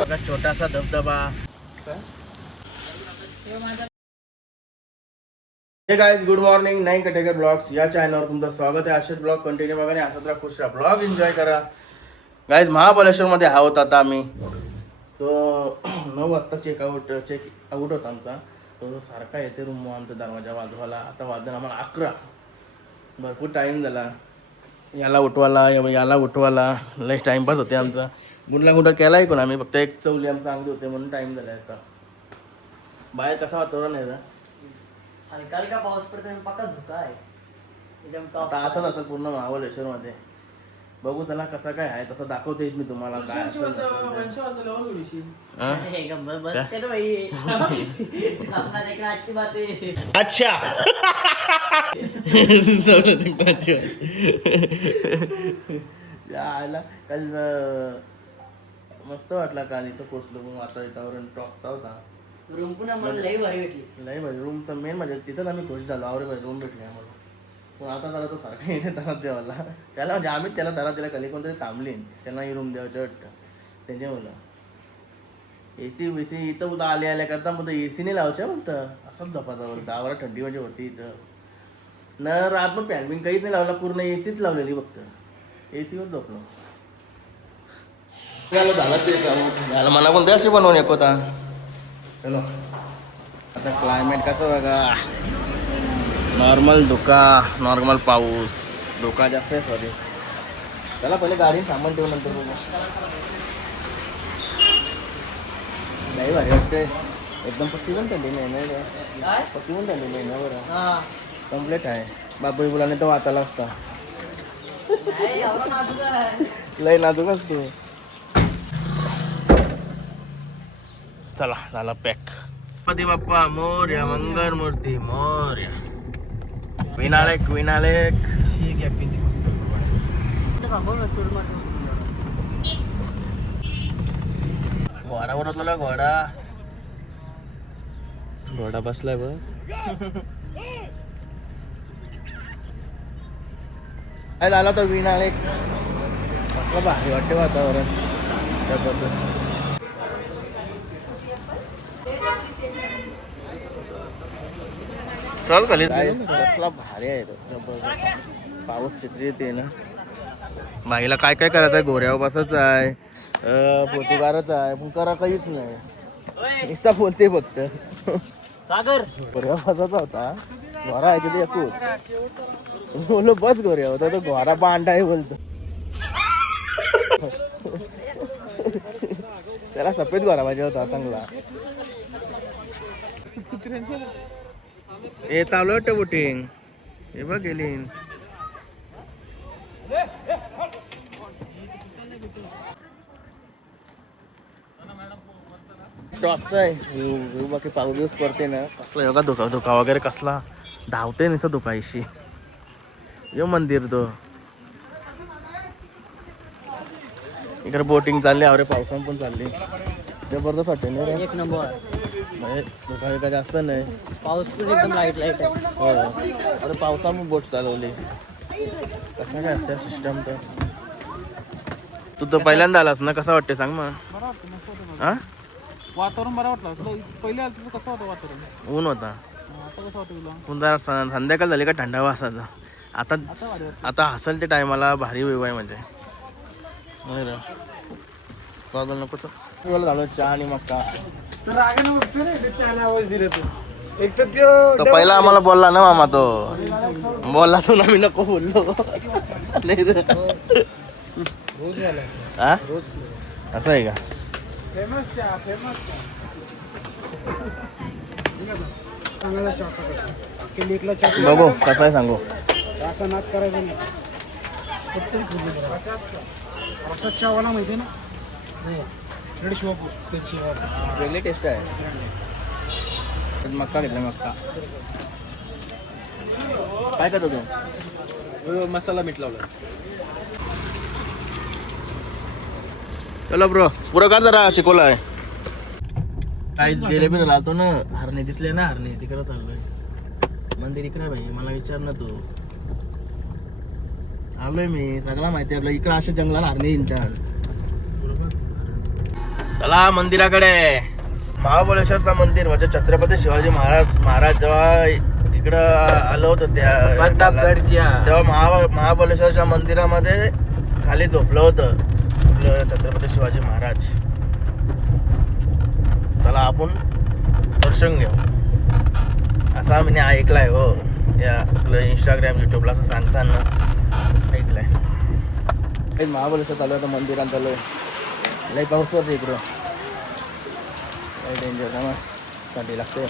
छोटासा धबधबा. Hey guys, good morning. नाही कटेकर ब्लॉग्स या चॅनलवर तुमचं स्वागत आहे. असेच ब्लॉग कंटिन्यू बघा आणि असंच राहा, खुश राहा, ब्लॉग एन्जॉय करा. गाइस, महाबळेश्वरमध्ये आहोत आता आम्ही. तो 9 वाजता चेक आउट होता आमचा. तो सारखा येते रूम आमचा दरवाजा वाजवायला. आता वाजून आम्हाला 11. भरपूर टाईम झाला याला उठवायला लय टाईमपास होते आमचा. गुंडला केलाय कोण आम्ही, फक्त एक चवली आमचा अंगठी होते म्हणून टाईम झाला. आता बाहेर कसा वातावरण आहे? हलका हलका पाऊस पडतोय, पक्का धुका आहे एकदम टॉप. आता असंच असेल पूर्ण महाबळेश्वरमध्ये. बघू त्याला कसं काय आहे तसं दाखवतेच मी तुम्हाला. काय असेल आजची बात आहे. अच्छा. आला काल मस्त वाटला. काल इथं पोचलो मग वातावरण टॉपचा होता. रूम पुन्हा मला लई भारी भेटली. लई भारी रूम तर मेन म्हणजे तिथंच आम्ही खुश झालो. आवरे भारी रूम भेटली आम्हाला. पण आता त्याला तो सारखा येते तरात द्यावाला. त्याला म्हणजे आम्ही त्याला तरात दिला. खाली कोणतरी थांबली त्यांना ही रूम द्यायचं वाटतं त्यांच्या मुलं. AC बीसी इथं उद्या आल्या करता मग AC नाही लावायच्या म्हणतं. असंच झपाचा बोलतं. आवारा थंडी म्हणजे होती इथं न रात पण पॅन बिन काहीच नाही लावला. पूर्ण ACच लावलेली फक्त. ACवर झोपलो. झालं ते झालं. मला कोणत्या अशी बनवून एक होता. चलो आता क्लायमेट कसं बघा. नॉर्मल धुका, नॉर्मल पाऊस. धोका जास्त आहे सॉरी. चला पहिले गाडी सामान ठेवू नंतर बघू. नाही भारी वाटते एकदम. पत्ती पण ठरली नाही. पत्ती पण ठरली नाही ना बरं. कम्प्लीट आहे. बाबू मुलाने तर वाचायला असता. लय नाजूक असतो. चला झाला पॅक. गणपती बाप्पा मोरया, मंगल मूर्ती मोरया. विनायक घोडा उडतला. घोडा बसलाय बघ. काय झाला तर विनायक कसलं भारी वाटते वातावरण. जबरदस्त. चल खाली. कसला भारी आहे जबरदस्त. पाऊस चित्री येते ना. बाईला काय काय करायचं आहे? घोड्यावर बसायचं आहे, पोतुगारच आहे, पण करा काहीच नाही. नुसता बोलते फक्त. सागर घोड्यावर बसायचा होता. घोडा आहे ते एकूच बोलो बस घोड्या होता. तो घोडा बांडा आहे बोलतो. त्याला सफेद घोडा पाहिजे होता चांगला. हे चालू वाटतं बोटिंग. हे बघ गेली. टॉपचा आहे बाकी. पाऊस दिवस पडते ना कसला योगा. धुका वगैरे कसला धावते नसतं धुकायशी. यो मंदिर तो इकडे बोटिंग चालली. आवरे पावसानं पण चालली. जबरदस्त वाटते ना रे. एक नंबर. म्हणजे धुका जास्त नाही. पाऊस पण एकदम लाईट आहे. हो अरे पावसामुळे बोट चालवली. कसं काय असतं सिस्टम. तर तू तर पहिल्यांदा आलास ना. कसं वाटते सांग मग. हा वातावरण बरं वाटलं. पहिले आलं तुझं कसं होतं वातावरण? ऊन होता. आता कसं वाटतं तुला? पुन्हा संध्याकाळ झाली का थंडावा असायचा. आता हसल ते टायमाला भारी वेव आहे म्हणजे. नकोच झालं चहा आणि मक्का. रागानं बघतो रे चहाला आवाज दिला तू. एक तर त्यो तो पहिला आम्हाला बोलला ना मामा. तो बोलला तो ना. मी नको बोललो. नाही रे. रोज झाला. हा रोज असं आहे का? फेमस चहा चांगला चहाचा कसा केली एकला चहा बघू कसं आहे सांगू. असा नाद करायचा नाही. असा चहावाला माहिती आहे ना. रेड शिवापूर वेगळी टेस्ट आहे. मक्का घेतला. मक्का काय करतो तू? मसाला मीठ लावला. चलो ब्रो पुरं का जरा चिकोला आहे. काहीच गेले पण राहतो ना. हरणे दिसले ना. हरणे तिकडं चाललोय. मंदिर इकडे भाई. मला विचार ना तू. आलोय मी. सगळं माहिती आहे आपल्या इकडं. अशा जंगलाला हरणे इंचान चला मंदिराकडे. महाबळेश्वरचा मंदिर म्हणजे छत्रपती शिवाजी महाराज जेव्हा इकडं आलं होतं तेव्हा महाबळेश्वरच्या मंदिरामध्ये खाली झोपलं होतं आपलं छत्रपती शिवाजी महाराज. चला आपण दर्शन घेऊ असं आम्ही ऐकलंय. हो या आपलं इंस्टाग्राम युट्यूबला असं सांगताना ऐकलंय. महाबळेश्वर चालू आहे मंदिरात चालू आहे. लई पाऊस पडतो इकडं. डेंजर का मग साठी लागते.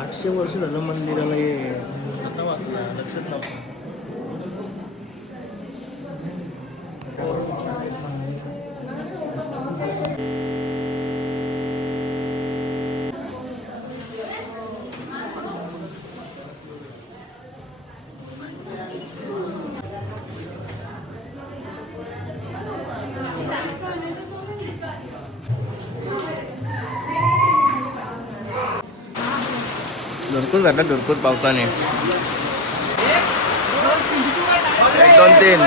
आठशे वर्ष झालं मंदिराला. हे आता वाचला लक्षात नव्हतं. घरकुल घातला घरकुल पावसाने. 1 2 3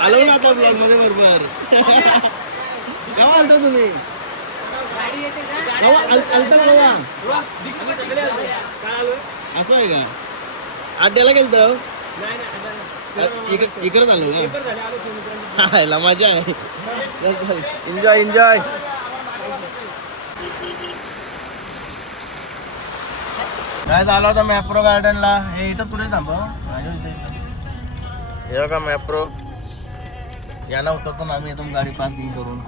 आलो ना आता ब्लॉग मध्ये बरोबर. काय म्हणतो तुम्ही? असं आहे का? अड्ड्याला गेलतो इकडे झालो का? मजा आहे. Enjoy enjoy. काय झालं होतं मॅप्रो गार्डनला. हे इथं पुढे थांबव. हे का मॅप्रो याला उतरतो ना आम्ही एकदम गाडी पार्किंग करून.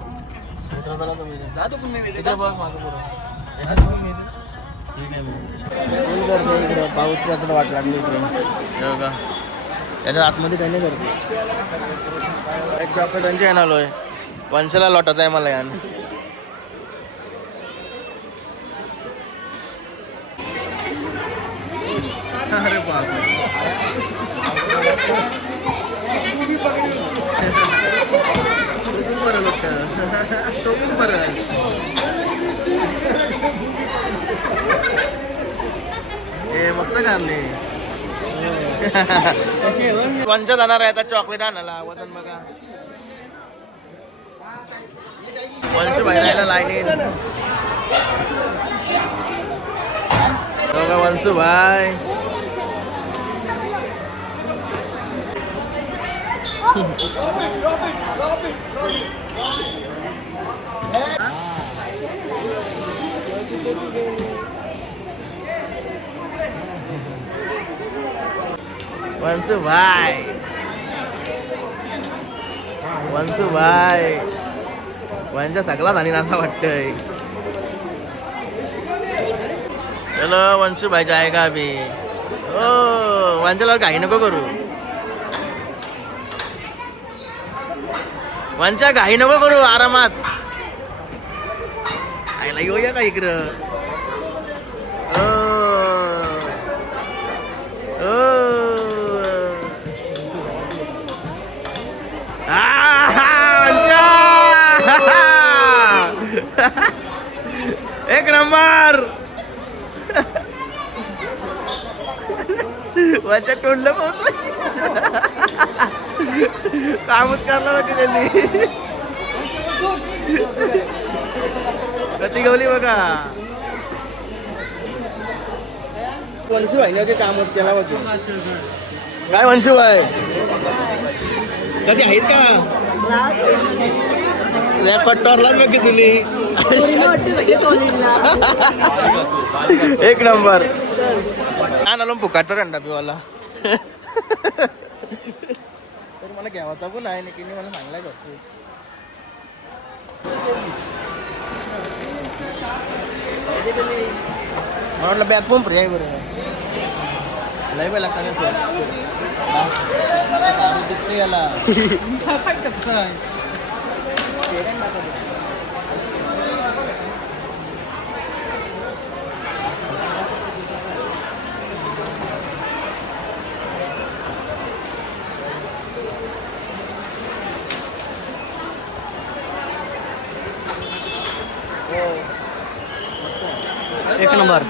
इकडं पाऊस काय वाट लागली इकडे का. त्याच्या आतमध्ये काही नाही करतो. एक चॉकलेटांची आहे आलोय. वंशाला लोटत आहे मला यान. अरे बाप हे मस्त काढले. वंश जाणार आहे आता चॉकलेट आणायला. वजन बघा. वंश बाहेर लाईनीत. बघा वंशू भाई. वंशू भाई वंशू भाई वंशा सगळा झाली ना असं वाटतंय. चलो वंशू भाई जाएगा अभी. ओ वंशाला काही नको करू. वंशा काही नको करू आरामात. आईला येऊया का इकडं. एक नंबर. माझ्या तोंडला पोहोचलं. कामच करणार होती त्यांनी. कधी गवली बघा. वंशू भाईने ते कामच केला होतं. काय वंशू भाई कधी आहेत का? कट्टरलाच बघ तुम्ही. एक नंबर. आलो फुकाट अंडा पिवाला. तर मला घ्यावाचा पण आहे ना की मला सांगलाय मला वाटलं बॅट पण फ्री आहे बरं लय वेळ लागता दिसते याला एक नंबर.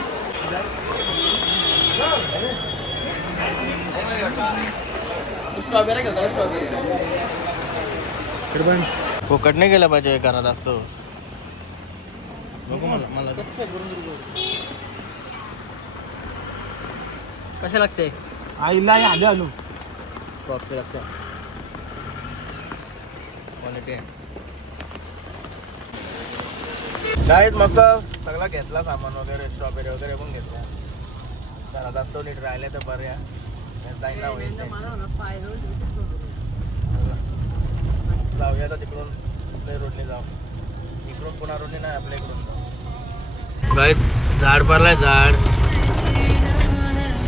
फुकट नाही गेला पाहिजे घरात असतो बघू मला कसे लागते? आईला आले आलो. कॉफी लागतं क्वालिटी आहे काय मस्त सगळा घेतला सामान वगैरे स्ट्रॉबेरी वगैरे पण घेतला घरात असतो नीट राहिले तर बऱ्या जाईना होईल ते. जाऊया आता तिकडून आपल्या रोडने जाऊ इकडून पुन्हा रोडने नाही आपल्या इकडून जाऊ काय झाड पडलाय झाड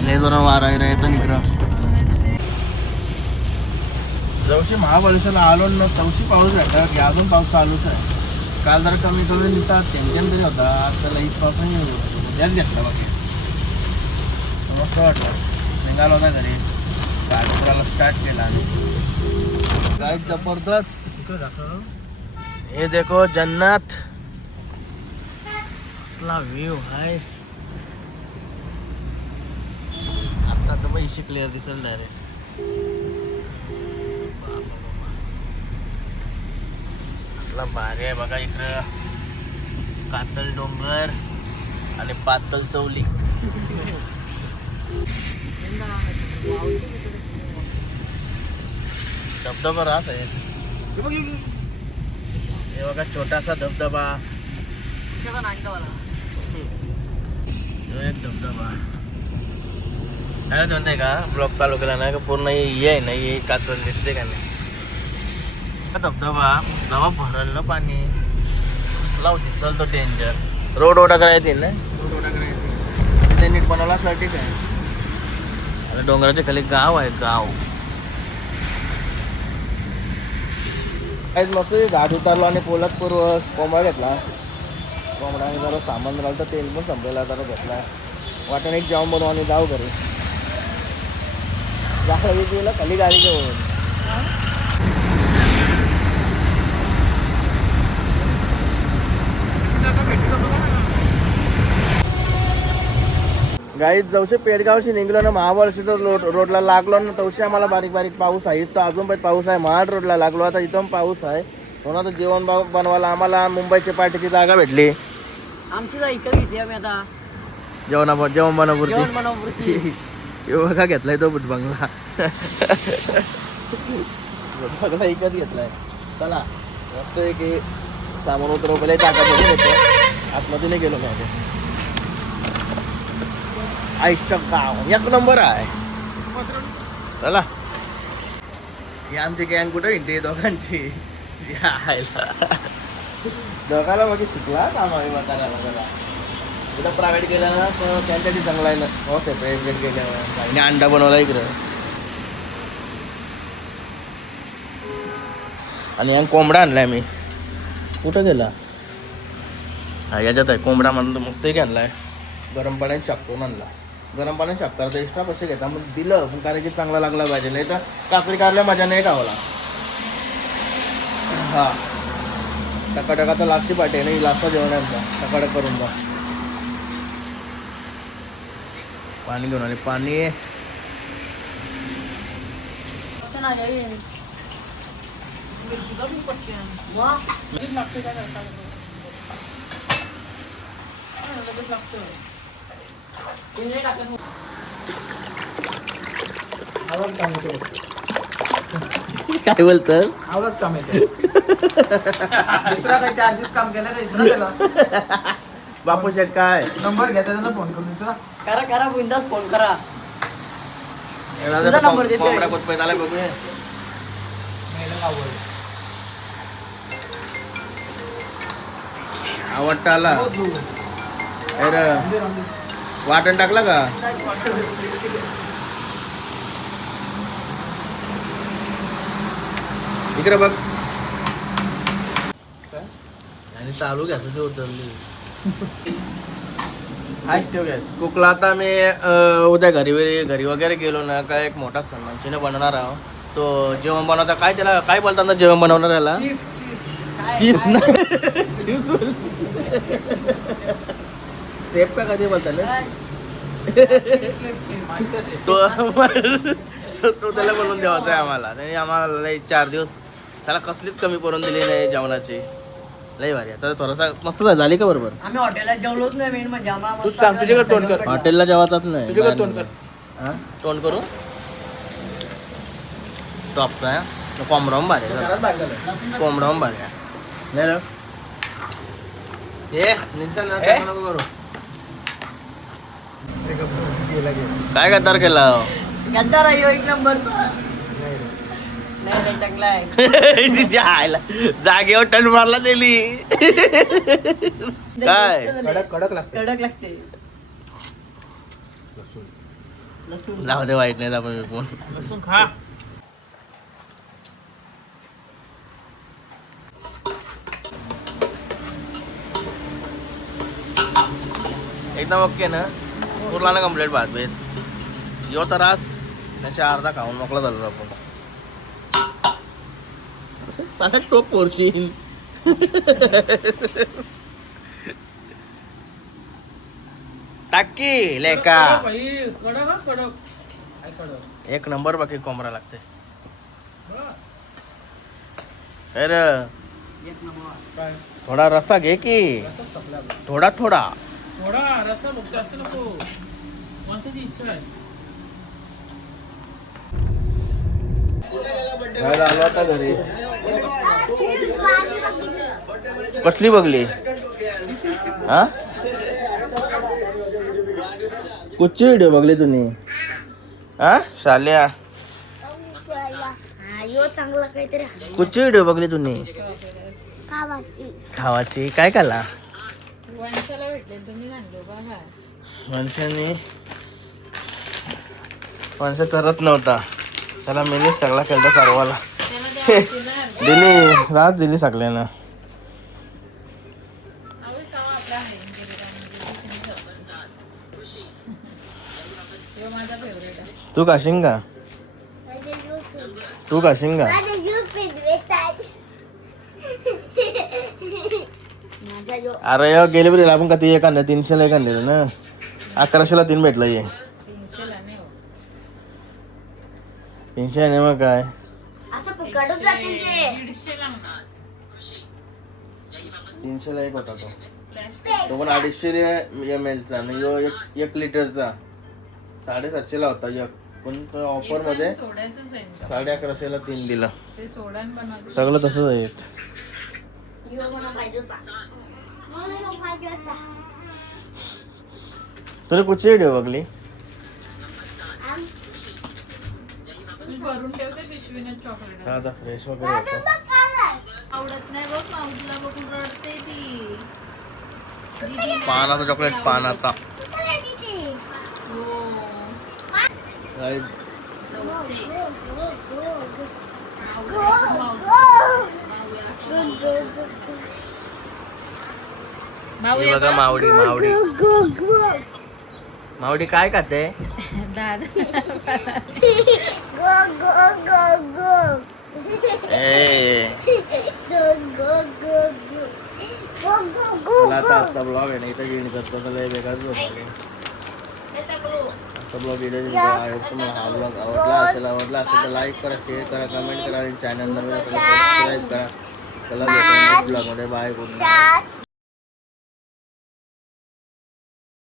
लय जरा वारा येतो इकडं जवशी महाबळेश्वरला आलो ना तवशी पाऊस भेटला की अजून पाऊस चालूच आहे काल जरा कमी कमी दिसतात टेन्शन तरी होता आज त्याला हीच पाऊस नाही उद्याच घेतला बाकी मस्त वाटलं निघालो होता घरी गाडी पुराला स्टार्ट केला आणि काय जबरदस्त हे देखो जन्नत कसला व्ह्यू आहे आता तर पैसे क्लिअर दिसेल डायरेक्ट कसला भारी आहे बघा इकडं कातल डोंगर आणि पातल चवली धबधबा रास आहे हे बघा छोटासा धबधबा एक धबधबा काय म्हणताय का ब्लॉक चालू केला नाही का पूर्ण हे आहे ना हे काचल दिसते का नाही धबधबा धबधबा भरल ना पाणी कसला दिसल तो डेंजर रोड वगैरे येतील ना रोड वगैरे ते नीट बनवल्यासाठी काय आता डोंगराच्या खाली गाव आहे गाव काहीच मस्त घाट उतारलो आणि पोलादपूर कोंबडा घेतला कोंबडा आणि जरा सामान राहिलं तर तेल पण संपलेला जरा घेतला वाटण एक जेवण बनवू आणि जाऊ घरी गेला खाली गाडी घेऊन गाईत जवशी पेडगावशी निघलो ना महाबळेश्वर रोडला लागलो ना तवशी आम्हाला बारीक बारीक पाऊस आहे इथं अजून पण पाऊस आहे महाड रोडला लागलो आता इथं पाऊस आहे म्हणून आता जेवण बनवायला आम्हाला मुंबईच्या पार्टीची जागा भेटली आमची जागा इकडे घेतली आम्ही आता जेवण बनवपुरती जेवण बनवपुरती बघा घेतलाय तो बंगला बंगला इकत घेतलाय चला मस्त आहे की सामान उतरवले जागा बघून होतो आतमध्ये नाही गेलो माझ्या आईचं गाव एक नंबर आहे चला ही आमची गँग कुठं हिंडते दोघांची दोघाला बाकी शिकला काम आहे करायला जरा इथं प्रायव्हेट गेलं ना तर त्यांच्यासाठी चांगला आहे ना हो सेपरेट गेल्यावर आणि अंडा बनवला इकडं आणि या कोंबडा आणलाय मी कुठं गेला हा याच्यात आहे कोंबडा म्हणून मस्त आणलाय गरम पाण्यात शाकतो म्हणला गरम पाण्यात शाकता तर एक्स्ट्रा पैसे घेता मग दिलं पण कारण की चांगला लागला पाहिजे नाही तर कात्री काढल्या मजा नाही गावाला हा टकाटका तर लास्टची पाठी आहे नाही लास्टचा जेवण आहे आमचा टकाटक करून जा पाणी घेऊन आले पाणी काय बोलतं आवाज काम येते दुसरा काही चार्जेस काम केलं तर इथं त्याला बापू शेट काय नंबर घ्या त्यांना फोन करून चला करा बिंदास फोन करा तुझा नंबर देते. कोंबडा कोण पैसा बघूया आवडता आला अरे वाटण टाकला का इकडे बघ आणि चालू घ्यायचं उतरली हाच ठेव गॅस कुकला आता मी उद्या घरी वगैरे गेलो ना काय एक मोठा सन्मान चिन्ह बनवणार आहोत तो जेवण बनवता काय त्याला काय बोलतात ना जेवण बनवणार त्याला चीफ ना सेफ का कधी बोलतात ना तो त्याला बोलून द्यावाचा आहे आम्हाला त्याने आम्हाला लई 4 दिवस त्याला कसलीच कमी करून दिली नाही जेवणाची लई भारी आता थोडासा मस्त झाली का बरोबर आम्ही हॉटेलला जेवलोच नाही मेन म्हणजे आम्हाला तू मस्त सांग, तुझ्याकडे तोंड कर. हॉटेलला जेवतात नाही तुझ्याकडे तोंड कर. हा? तोंड करू टॉपचा आहे कोंबडाम भारी आहे. घरात बाहेर झालं. लसूण कोंबडाम भारी आहे. नाही रे ए निघता ना ए? नको करू गेला गेला. काय गद्दार केला गद्दार आहे ह्यो एक नंबरचा नाही रे. नाही नाही चांगला आहे तिच्या आईला जागेवर टन मारला दिली काय कडक कडक लागते. कडक लागते लसूण. लसूण जाऊ दे वाईट नाही आपण विकून लसूण खा. एकदम ओके ना उरला ना कम्प्लीट भात बेत यो तर रास त्याच्या अर्धा खाऊन मोकळा झालो आपण त्याला टोक पोरशील टाकी लेका बाई, कडक हा, कडक. काय कडक? एक नंबर बाकी कोंबरा लागते बरं. अरे एक नंबर काय? थोडा रसा घे की रस्साच संपला आता. थोडा थोडा थोडा रस्सा बघ जास्त नको. माणसाची इच्छा आहे. आलो आता घरी कसली बघली हा कुठची व्हिडिओ बघली तुम्ही हा शाल्या चांगला काहीतरी कुठची व्हिडिओ बघली तुम्ही खावाची काय खाला वंशाला भेटले तुम्ही सांगलो बघा माणसाने माणसा चरत नव्हता त्याला मीच सगळा केलता सर्वाला दिली रात दिली सगळ्यांना तू खाशील का तू खाशील का अरे यो गेले बरी आपण का ती एक आणलं 300ला एक आणलेलं ना 1100ला 3 भेटलं ये 300 नाही मग काय असं फुकटच जातील ते 300ला एक होता तो पण 250 ml चा आणि यो 1 लिटरचा 750ला होता एक पण ऑफर मध्ये 1150ला 3 दिला सगळं तसंच आहे तुला कुठची व्हिडिओ बघली भरून ठेवते पिशवीने चॉकलेट हा आता फ्रेश वगैरे होतं आवडत नाही बघ माऊसला बघून रडते ती पानाचं चॉकलेट पानाचा Guys, ही बघा मावडी मावडी मावडी काय खाते आजचा ब्लॉग आहे ना इथं घेऊन करतो त्याला वेगळाच ब्लॉग तुम्हाला हा ब्लॉग आवडला असेल तर लाईक करा शेअर करा कमेंट करा आणि चॅनल नवीन असेल तर सबस्क्राईब करा चला भेटूया ब्लॉगमध्ये बाय गुड नाईट